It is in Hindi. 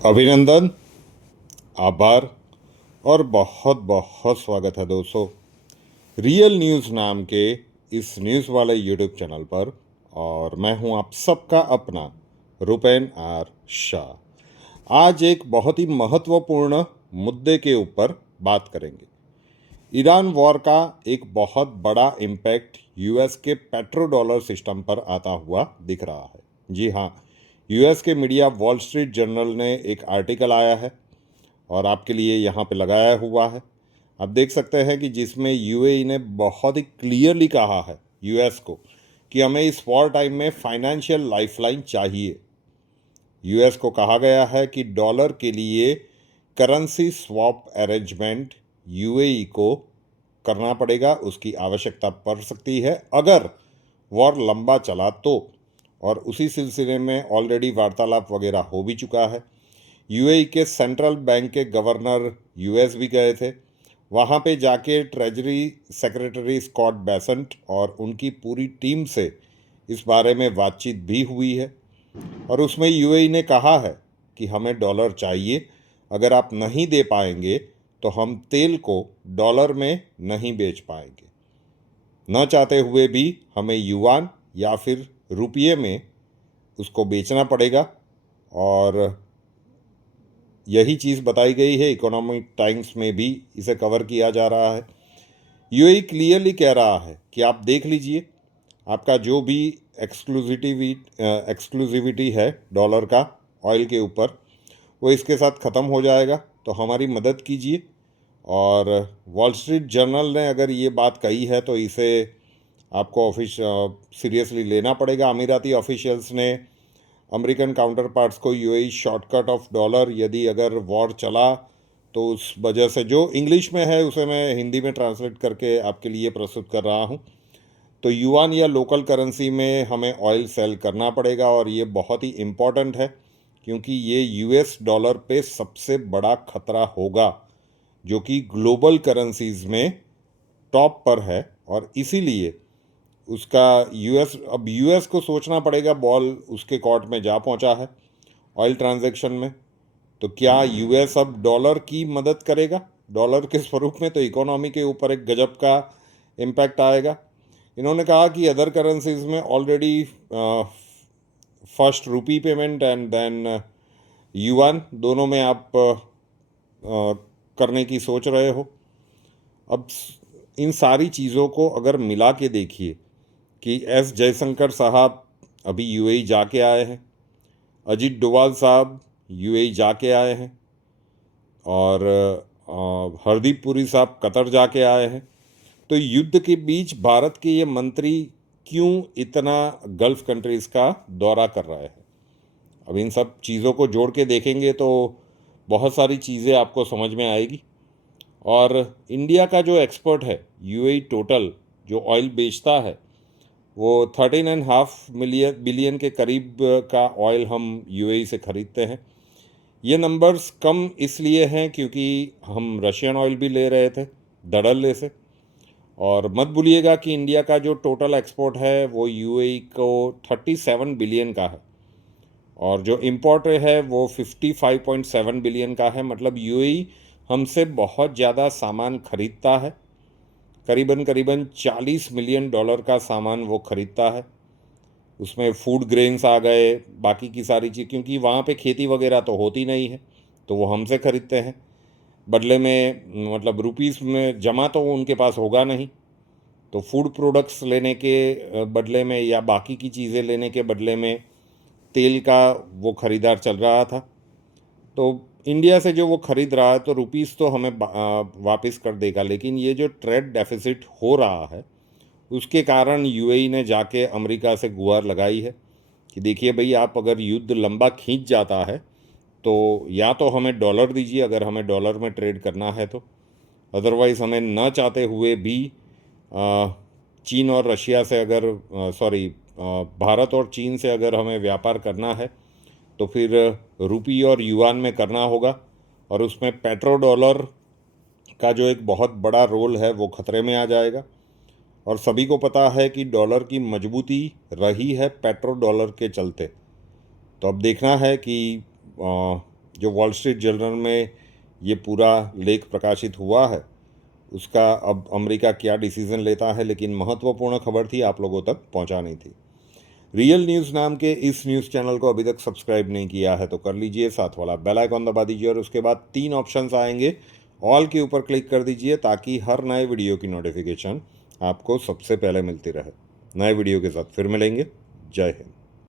अभिनंदन, आभार और बहुत बहुत स्वागत है दोस्तों रियल न्यूज़ नाम के इस न्यूज़ वाले यूट्यूब चैनल पर। और मैं हूं आप सबका अपना रुपेन आर शाह। आज एक बहुत ही महत्वपूर्ण मुद्दे के ऊपर बात करेंगे। ईरान वॉर का एक बहुत बड़ा इम्पैक्ट यूएस के पेट्रो डॉलर सिस्टम पर आता हुआ दिख रहा है। जी हाँ, यूएस के मीडिया वॉल स्ट्रीट जर्नल ने एक आर्टिकल आया है और आपके लिए यहाँ पे लगाया हुआ है। आप देख सकते हैं कि जिसमें यूएई ने बहुत ही क्लियरली कहा है यूएस को कि हमें इस वॉर टाइम में फाइनेंशियल लाइफलाइन चाहिए। यूएस को कहा गया है कि डॉलर के लिए करेंसी स्वैप अरेंजमेंट यूएई को करना पड़ेगा, उसकी आवश्यकता पड़ सकती है अगर वॉर लंबा चला तो। और उसी सिलसिले में ऑलरेडी वार्तालाप वगैरह हो भी चुका है। यूएई के सेंट्रल बैंक के गवर्नर यूएस भी गए थे। वहाँ पे जाके ट्रेजरी सेक्रेटरी स्कॉट बेसेंट और उनकी पूरी टीम से इस बारे में बातचीत भी हुई है। और उसमें यूएई ने कहा है कि हमें डॉलर चाहिए, अगर आप नहीं दे पाएंगे तो हम तेल को डॉलर में नहीं बेच पाएंगे। न चाहते हुए भी हमें युआन या फिर रुपये में उसको बेचना पड़ेगा। और यही चीज़ बताई गई है, इकोनॉमिक टाइम्स में भी इसे कवर किया जा रहा है। यूएई क्लियरली कह रहा है कि आप देख लीजिए, आपका जो भी एक्सक्लूसिविटी है डॉलर का ऑयल के ऊपर, वो इसके साथ ख़त्म हो जाएगा, तो हमारी मदद कीजिए। और वॉल स्ट्रीट जर्नल ने अगर ये बात कही है तो इसे आपको सीरियसली लेना पड़ेगा। अमीराती ऑफिशियल्स ने अमेरिकन काउंटर पार्ट्स को यूएई शॉर्टकट ऑफ डॉलर, यदि अगर वॉर चला तो उस वजह से, जो इंग्लिश में है उसे मैं हिंदी में ट्रांसलेट करके आपके लिए प्रस्तुत कर रहा हूँ, तो युआन या लोकल करेंसी में हमें ऑयल सेल करना पड़ेगा। और ये बहुत ही इम्पॉर्टेंट है क्योंकि ये यूएस डॉलर पे सबसे बड़ा खतरा होगा जो कि ग्लोबल करेंसीज में टॉप पर है। और इसीलिए उसका यूएस को सोचना पड़ेगा, बॉल उसके कोर्ट में जा पहुंचा है ऑयल ट्रांजैक्शन में। तो क्या यूएस अब डॉलर की मदद करेगा डॉलर के स्वरूप में? तो इकोनॉमी के ऊपर एक गजब का इम्पैक्ट आएगा। इन्होंने कहा कि अदर करेंसीज में already first rupee payment and then yuan, दोनों में आप करने की सोच रहे हो। अब इन सारी चीज़ों को अगर मिला के देखिए कि एस जयशंकर साहब अभी यूएई जाके आए हैं, अजीत डोवाल साहब यूएई जाके आए हैं, और हरदीप पुरी साहब कतर जाके आए हैं। तो युद्ध के बीच भारत के ये मंत्री क्यों इतना गल्फ कंट्रीज़ का दौरा कर रहे हैं? अब इन सब चीज़ों को जोड़ के देखेंगे तो बहुत सारी चीज़ें आपको समझ में आएगी। और इंडिया का जो एक्सपोर्ट है यूएई टोटल जो ऑयल बेचता है, वो 13.5 बिलियन के करीब का ऑयल हम यूएई से ख़रीदते हैं। ये नंबर्स कम इसलिए हैं क्योंकि हम रशियन ऑयल भी ले रहे थे धड़ल्ले से। और मत भूलिएगा कि इंडिया का जो टोटल एक्सपोर्ट है वो यूएई को 37 बिलियन का है, और जो इम्पोर्ट है वो 55.7 बिलियन का है। मतलब यूएई हमसे बहुत ज़्यादा सामान खरीदता है, करीबन करीबन 40 मिलियन डॉलर का सामान वो खरीदता है। उसमें फूड ग्रेन्स आ गए, बाकी की सारी चीज़, क्योंकि वहाँ पे खेती वगैरह तो होती नहीं है तो वो हमसे ख़रीदते हैं। बदले में मतलब रुपीस में जमा तो उनके पास होगा नहीं, तो फूड प्रोडक्ट्स लेने के बदले में या बाकी की चीज़ें लेने के बदले में तेल का वो ख़रीदार चल रहा था। तो इंडिया से जो वो ख़रीद रहा है तो रुपीस तो हमें वापस कर देगा, लेकिन ये जो ट्रेड डेफिसिट हो रहा है उसके कारण यूएई ने जाके अमेरिका से गुहार लगाई है कि देखिए भाई, आप अगर युद्ध लंबा खींच जाता है तो या तो हमें डॉलर दीजिए अगर हमें डॉलर में ट्रेड करना है तो, अदरवाइज़ हमें न चाहते हुए भी चीन और रशिया से अगर भारत और चीन से अगर हमें व्यापार करना है तो फिर रुपी और युआन में करना होगा। और उसमें पेट्रो डॉलर का जो एक बहुत बड़ा रोल है वो खतरे में आ जाएगा। और सभी को पता है कि डॉलर की मजबूती रही है पेट्रो डॉलर के चलते। तो अब देखना है कि जो वॉल स्ट्रीट जर्नल में ये पूरा लेख प्रकाशित हुआ है उसका अब अमेरिका क्या डिसीज़न लेता है, लेकिन महत्वपूर्ण खबर थी, आप लोगों तक पहुंचानी थी। रियल न्यूज़ नाम के इस न्यूज़ चैनल को अभी तक सब्सक्राइब नहीं किया है तो कर लीजिए, साथ वाला बेल आइकॉन दबा दीजिए और उसके बाद 3 ऑप्शंस आएंगे, ऑल के ऊपर क्लिक कर दीजिए ताकि हर नए वीडियो की नोटिफिकेशन आपको सबसे पहले मिलती रहे। नए वीडियो के साथ फिर मिलेंगे। जय हिंद।